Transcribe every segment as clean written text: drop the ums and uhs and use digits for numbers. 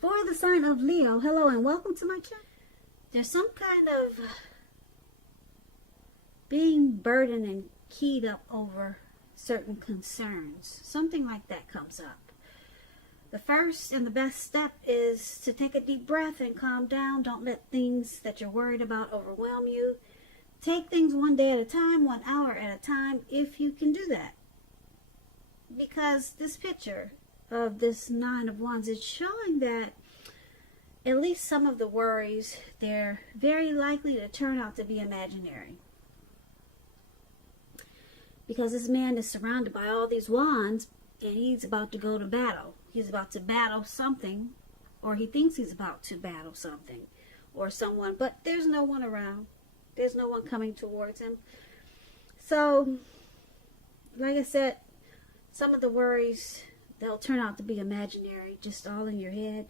For the sign of Leo, hello and welcome to my channel. There's some kind of being burdened and keyed up over certain concerns. Something like that comes up. The first and the best step is to take a deep breath and calm down. Don't let things that you're worried about overwhelm you. Take things one day at a time, 1 hour at a time, if you can do that. Because this picture of this Nine of Wands is showing that at least some of the worries, they're very likely to turn out to be imaginary. Because this man is surrounded by all these wands and he's about to go to battle. He's about to battle something, or he thinks he's about to battle something or someone, but there's no one around. There's no one coming towards him. So, like I said, some of the worries, they'll turn out to be imaginary, just all in your head.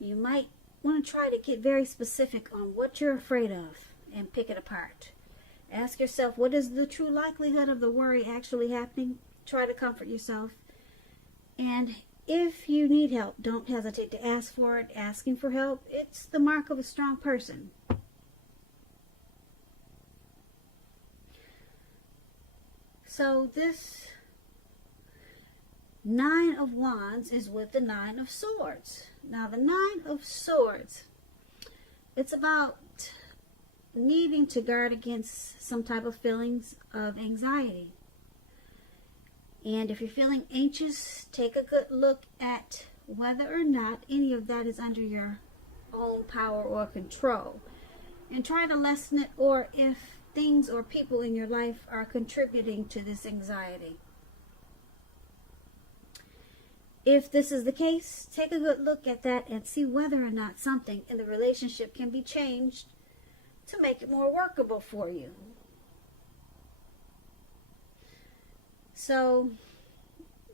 You might want to try to get very specific on what you're afraid of and pick it apart. Ask yourself, what is the true likelihood of the worry actually happening? Try to comfort yourself. And if you need help, don't hesitate to ask for it. Asking for help, it's the mark of a strong person. So this Nine of Wands is with the Nine of Swords. Now the Nine of Swords, it's about needing to guard against some type of feelings of anxiety. And if you're feeling anxious, take a good look at whether or not any of that is under your own power or control. And try to lessen it, or if things or people in your life are contributing to this anxiety. If this is the case, take a good look at that and see whether or not something in the relationship can be changed to make it more workable for you. So,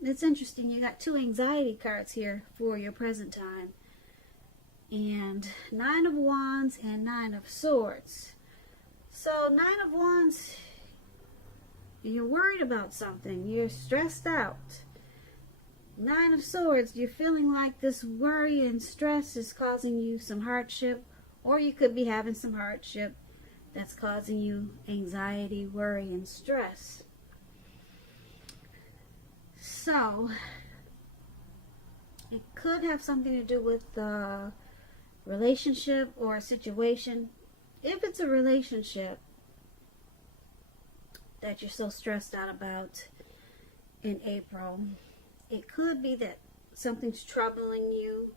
it's interesting. You got 2 anxiety cards here for your present time. And Nine of Wands and Nine of Swords. So, Nine of Wands, you're worried about something. You're stressed out. Nine of Swords, you're feeling like this worry and stress is causing you some hardship, or you could be having some hardship that's causing you anxiety, worry, and stress. So, it could have something to do with the relationship or a situation. If it's a relationship that you're so stressed out about in April, it could be that something's troubling you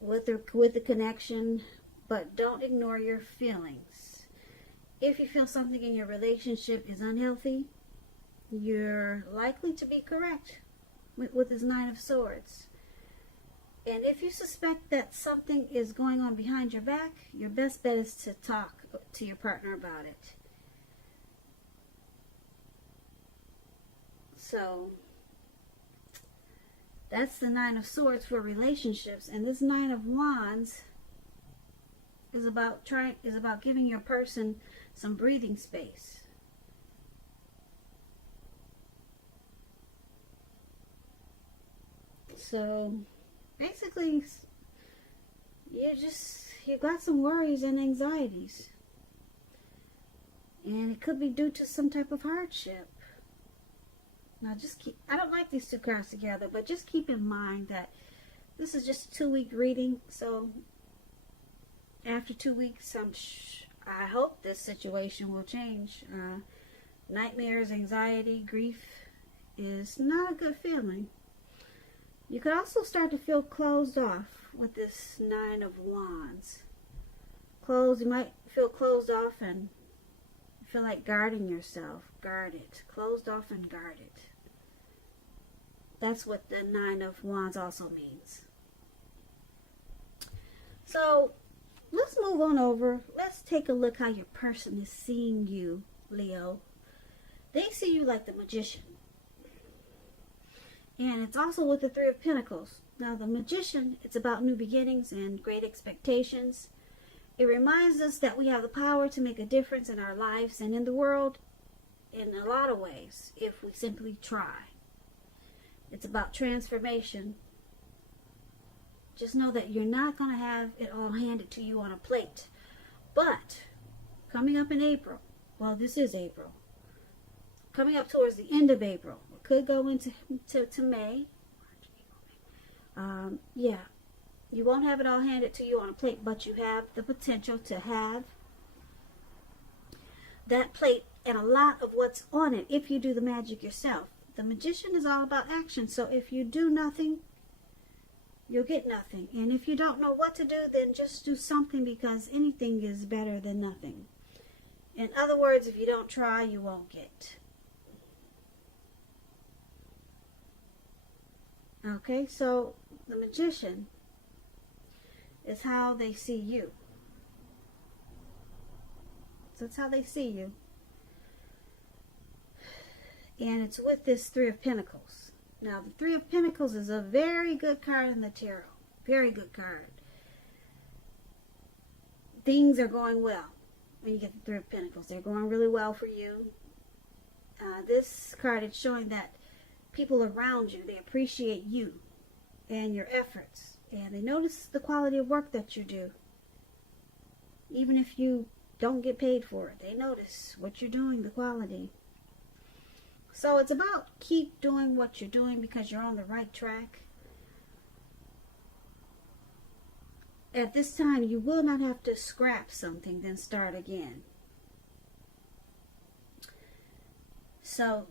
with the connection, but don't ignore your feelings. If you feel something in your relationship is unhealthy, you're likely to be correct with this Nine of Swords. And if you suspect that something is going on behind your back, your best bet is to talk to your partner about it. So, that's the Nine of Swords for relationships, and this Nine of Wands is about giving your person some breathing space. So basically, you got some worries and anxieties, and it could be due to some type of hardship. Now I don't like these 2 cards together, but just keep in mind that this is just a 2-week reading. So after 2 weeks, I hope this situation will change. Nightmares, anxiety, grief is not a good feeling. You could also start to feel closed off with this Nine of Wands. You might feel closed off and feel like guarding yourself. Guard it. Closed off and guarded. That's what the Nine of Wands also means. So, let's move on over. Let's take a look how your person is seeing you, Leo. They see you like the Magician. And it's also with the 3 of Pentacles. Now, the Magician, it's about new beginnings and great expectations. It reminds us that we have the power to make a difference in our lives and in the world in a lot of ways if we simply try. It's about transformation. Just know that you're not going to have it all handed to you on a plate. But coming up in April, well, this is April. Coming up towards the end of April, it could go into to May. Yeah, you won't have it all handed to you on a plate, but you have the potential to have that plate and a lot of what's on it if you do the magic yourself. The magician is all about action, so if you do nothing, you'll get nothing. And if you don't know what to do, then just do something, because anything is better than nothing. In other words, if you don't try, you won't get. Okay, so the magician is how they see you. So that's how they see you. And it's with this Three of Pentacles. Now, the Three of Pentacles is a very good card in the tarot. Very good card. Things are going well when you get the Three of Pentacles. They're going really well for you. This card is showing that people around you, they appreciate you and your efforts. And they notice the quality of work that you do. Even if you don't get paid for it, they notice what you're doing, the quality. So it's about keep doing what you're doing, because you're on the right track. At this time, you will not have to scrap something, then start again. So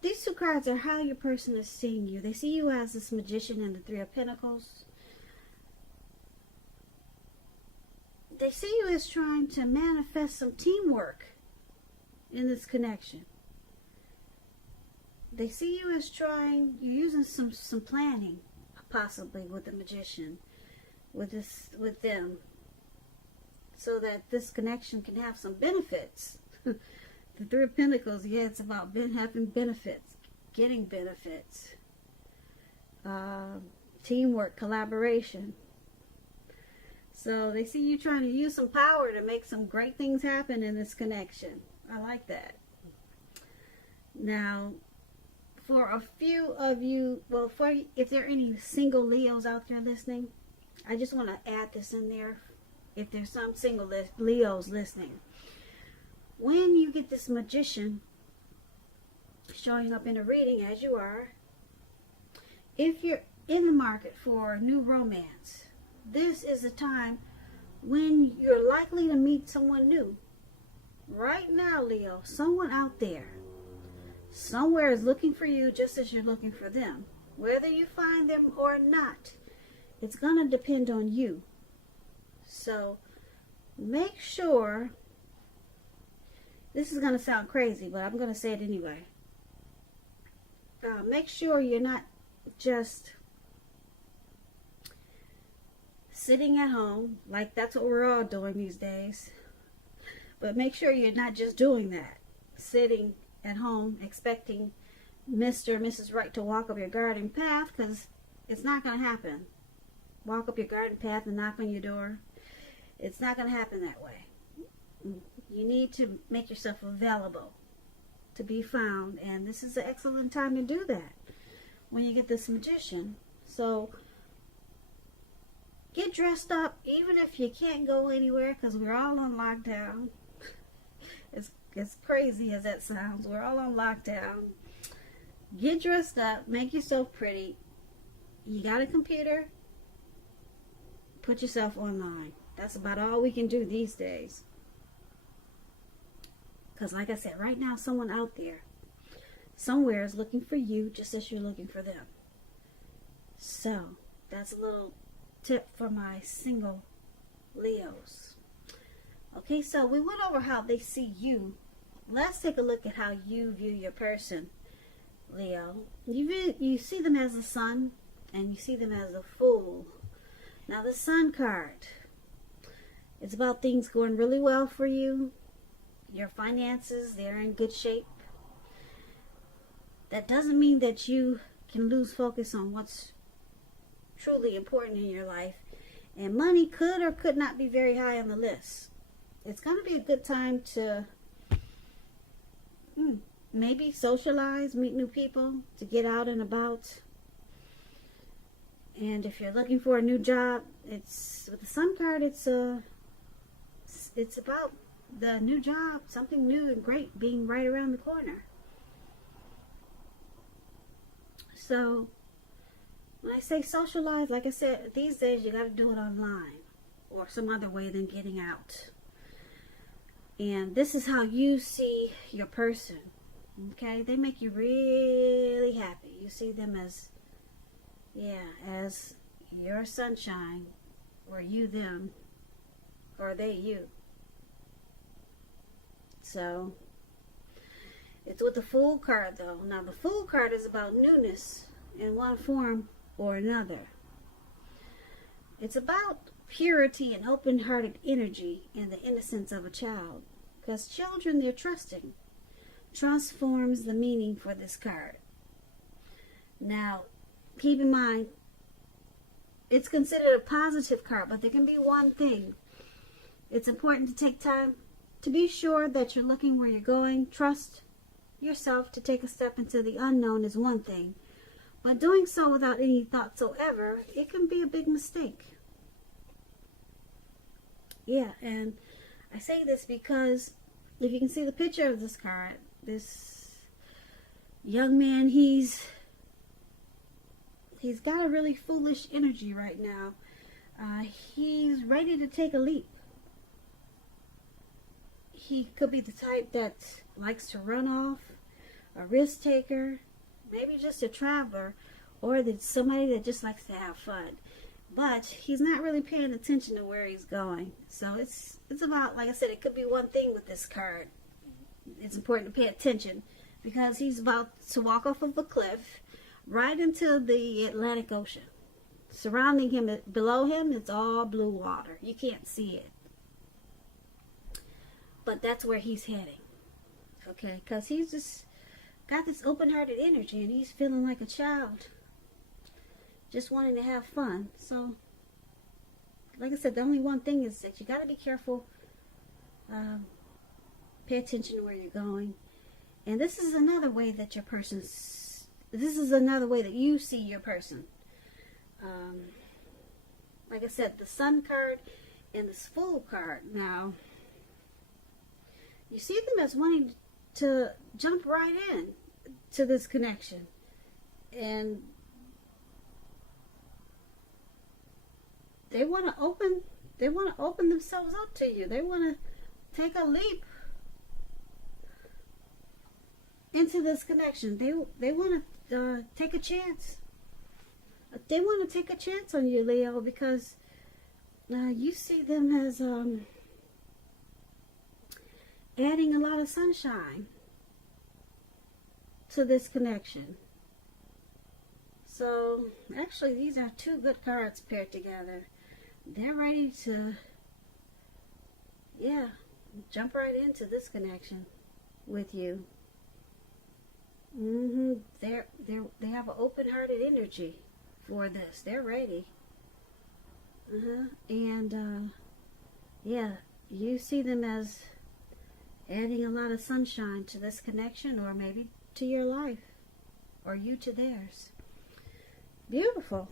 these two cards are how your person is seeing you. They see you as this magician in the Three of Pentacles. They see you as trying to manifest some teamwork in this connection. They see you as you're using some planning, possibly with the magician, with them, so that this connection can have some benefits. The Three of Pentacles, yeah, it's about having benefits, getting benefits, teamwork, collaboration. So they see you trying to use some power to make some great things happen in this connection. I like that. Now, for a few of you, well, if there are any single Leos out there listening, I just want to add this in there. If there's some single Leos listening, when you get this magician showing up in a reading, as you are, if you're in the market for new romance, this is a time when you're likely to meet someone new. Right now, Leo, someone out there, somewhere is looking for you just as you're looking for them. Whether you find them or not, it's going to depend on you. So make sure, this is going to sound crazy, but I'm going to say it anyway. Make sure you're not just sitting at home, like that's what we're all doing these days. But make sure you're not just doing that, sitting at home expecting Mr. or Mrs. Right to walk up your garden path, because it's not going to happen. Walk up your garden path and knock on your door. It's not going to happen that way. You need to make yourself available to be found, and this is an excellent time to do that when you get this magician. So get dressed up, even if you can't go anywhere, because we're all on lockdown. As crazy as that sounds, we're all on lockdown. Get dressed up, make yourself pretty. You got a computer, put yourself online. That's about all we can do these days. Because like I said, right now, someone out there, somewhere is looking for you just as you're looking for them. So that's a little tip for my single Leos. Okay, so we went over how they see you. Let's take a look at how you view your person, Leo. You see them as a sun, and you see them as a fool. Now the Sun card, it's about things going really well for you. Your finances, they're in good shape. That doesn't mean that you can lose focus on what's truly important in your life. And money could or could not be very high on the list. It's going to be a good time to maybe socialize, meet new people, to get out and about. And if you're looking for a new job, it's with the Sun card. It's about the new job, something new and great being right around the corner. So when I say socialize, like I said, these days you got to do it online or some other way than getting out. And this is how you see your person. Okay, they make you really happy. You see them as, as your sunshine, or you them, or they you. So it's with the Fool card, though. Now the Fool card is about newness in one form or another. It's about purity and open-hearted energy and the innocence of a child, because children, they're trusting. Trust forms the meaning for this card. Now, keep in mind, it's considered a positive card, but there can be one thing. It's important to take time to be sure that you're looking where you're going. Trust yourself to take a step into the unknown is one thing, but doing so without any thought whatsoever, it can be a big mistake. Yeah, and I say this because if you can see the picture of this card, this young man, he's got a really foolish energy right now. He's ready to take a leap. He could be the type that likes to run off, a risk taker, maybe just a traveler, or somebody that just likes to have fun. But he's not really paying attention to where he's going. So it's about, like I said, it could be one thing with this card. It's important to pay attention because he's about to walk off of a cliff right into the Atlantic Ocean. Surrounding him, below him, it's all blue water. You can't see it. But that's where he's heading. Okay, because he's just got this open-hearted energy and he's feeling like a child. Just wanting to have fun. So, like I said, the only one thing is that you got to be careful. Pay attention to where you're going. And this is another way that another way that you see your person. Like I said, the Sun card and this Fool card. Now, you see them as wanting to jump right in to this connection. And they want to open themselves up to you. They want to take a leap into this connection. They want to take a chance. They want to take a chance on you, Leo, because you see them as adding a lot of sunshine to this connection. So actually, these are two good cards paired together. They're ready to, jump right into this connection with you. They have an open-hearted energy for this. They're ready. And you see them as adding a lot of sunshine to this connection, or maybe to your life, or you to theirs. Beautiful.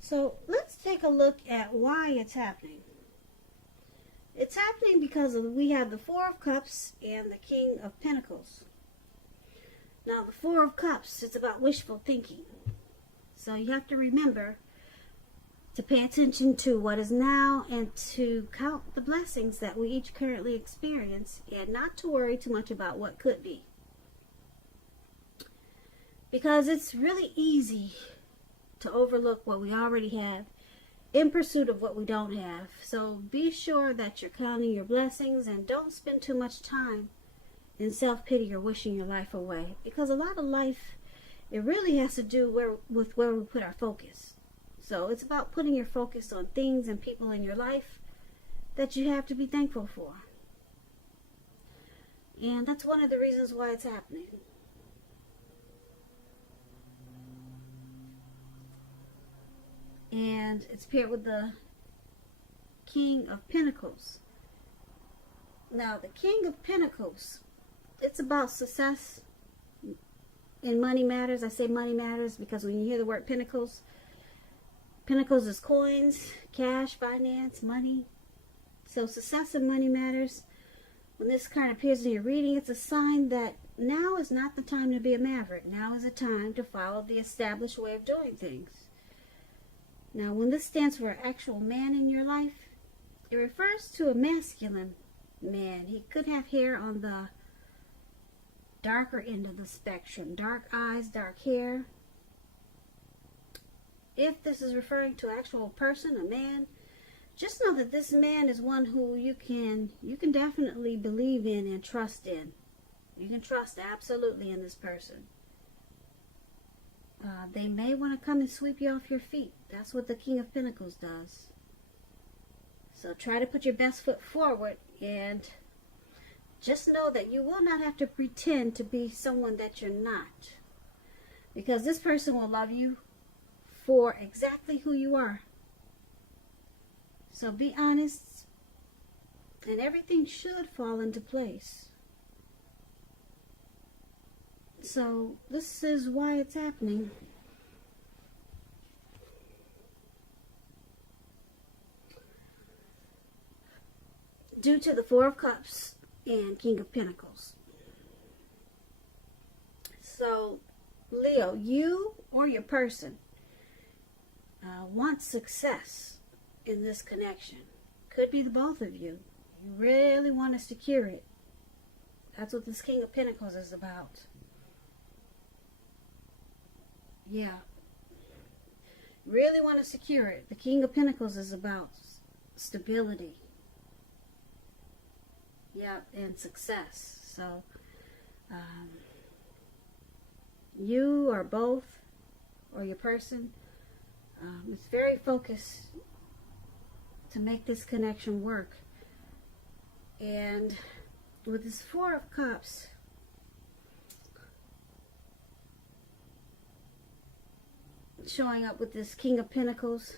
So let's take a look at why it's happening. It's happening because we have the Four of Cups and the King of Pentacles. Now the Four of Cups, it's about wishful thinking. So you have to remember to pay attention to what is now and to count the blessings that we each currently experience and not to worry too much about what could be. Because it's really easy to overlook what we already have in pursuit of what we don't have. So be sure that you're counting your blessings and don't spend too much time in self-pity or wishing your life away. Because a lot of life, it really has to do with where we put our focus. So it's about putting your focus on things and people in your life that you have to be thankful for. And that's one of the reasons why it's happening. And it's paired with the King of Pentacles. Now, the King of Pentacles, it's about success, in money matters. I say money matters because when you hear the word pentacles, pentacles is coins, cash, finance, money. So success in money matters. When this card appears in your reading, it's a sign that now is not the time to be a maverick. Now is a time to follow the established way of doing things. Now, when this stands for an actual man in your life, it refers to a masculine man. He could have hair on the darker end of the spectrum. Dark eyes, dark hair. If this is referring to an actual person, a man, just know that this man is one who you can definitely believe in and trust in. You can trust absolutely in this person. They may want to come and sweep you off your feet. That's what the King of Pentacles does. So try to put your best foot forward, and just know that you will not have to pretend to be someone that you're not. Because this person will love you for exactly who you are. So be honest, and everything should fall into place. So this is why it's happening. Due to the Four of Cups and King of Pentacles. So, Leo, you or your person want success in this connection. Could be the both of you. You really want to secure it. That's what this King of Pentacles is about. Yeah. Really want to secure it. The King of Pentacles is about stability. Yeah, and success. So, you or both, or your person, is very focused to make this connection work. And with this Four of Cups, showing up with this King of Pentacles,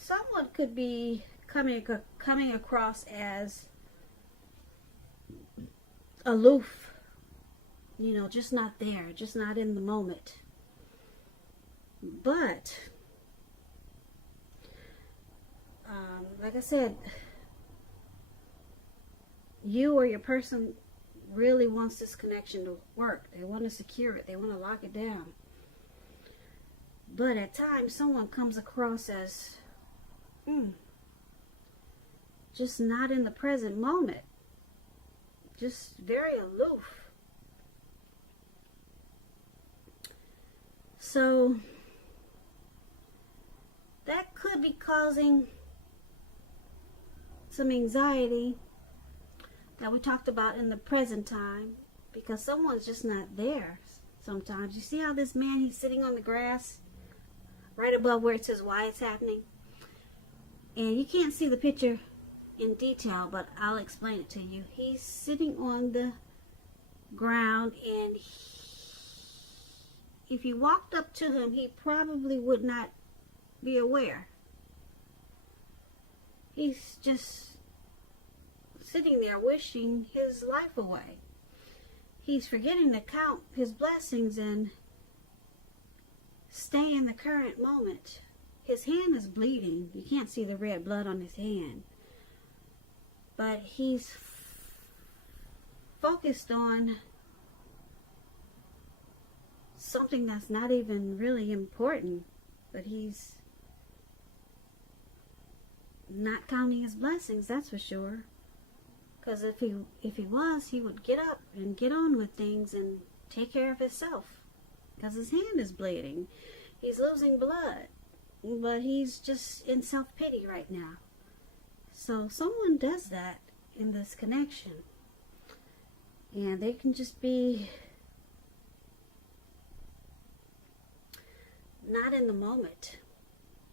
someone could be coming across as aloof, you know, just not there, just not in the moment. But like I said, you or your person really wants this connection to work. They want to secure it. They want to lock it down. But at times, someone comes across as just not in the present moment. Just very aloof. So that could be causing some anxiety that we talked about in the present time, because someone's just not there sometimes. You see how this man, he's sitting on the grass right above where it says why it's happening? And you can't see the picture in detail, but I'll explain it to you. He's sitting on the ground, and if you walked up to him, he probably would not be aware. He's just sitting there wishing his life away. He's forgetting to count his blessings and stay in the current moment. His hand is bleeding. You can't see the red blood on his hand. But he's focused on something that's not even really important. But he's not counting his blessings, that's for sure. Because if he was, he would get up and get on with things and take care of himself. Because his hand is bleeding. He's losing blood. But he's just in self-pity right now. So someone does that in this connection. And they can just be not in the moment.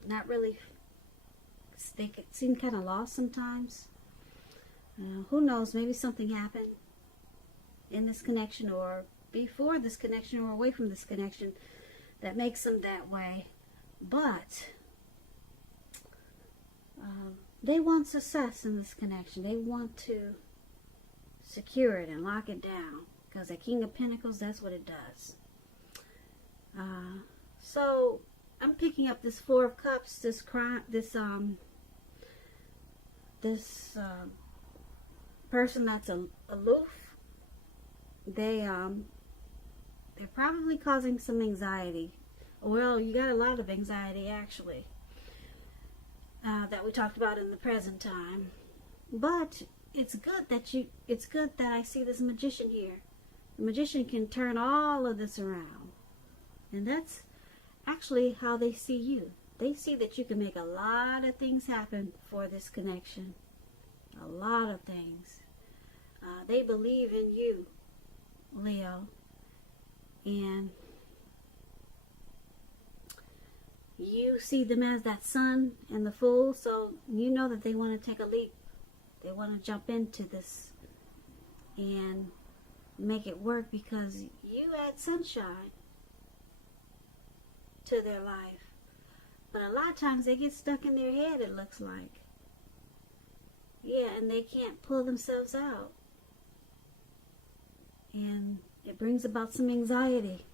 Not really. They can seem kind of lost sometimes. Who knows, maybe something happened in this connection or before this connection or away from this connection that makes them that way. But they want success in this connection. They want to secure it and lock it down. Because the King of Pentacles, that's what it does. So I'm picking up this Four of Cups, this person that's aloof. They're probably causing some anxiety. Well, you got a lot of anxiety actually, that we talked about in the present time. But it's good that I see this Magician here. The Magician can turn all of this around. And that's actually how they see you. They see that you can make a lot of things happen for this connection. A lot of things. They believe in you, Leo. And you see them as that Sun and the Fool. So you know that they want to take a leap. They want to jump into this and make it work, because you add sunshine to their life. But a lot of times they get stuck in their head, it looks like. Yeah, and they can't pull themselves out. And it brings about some anxiety.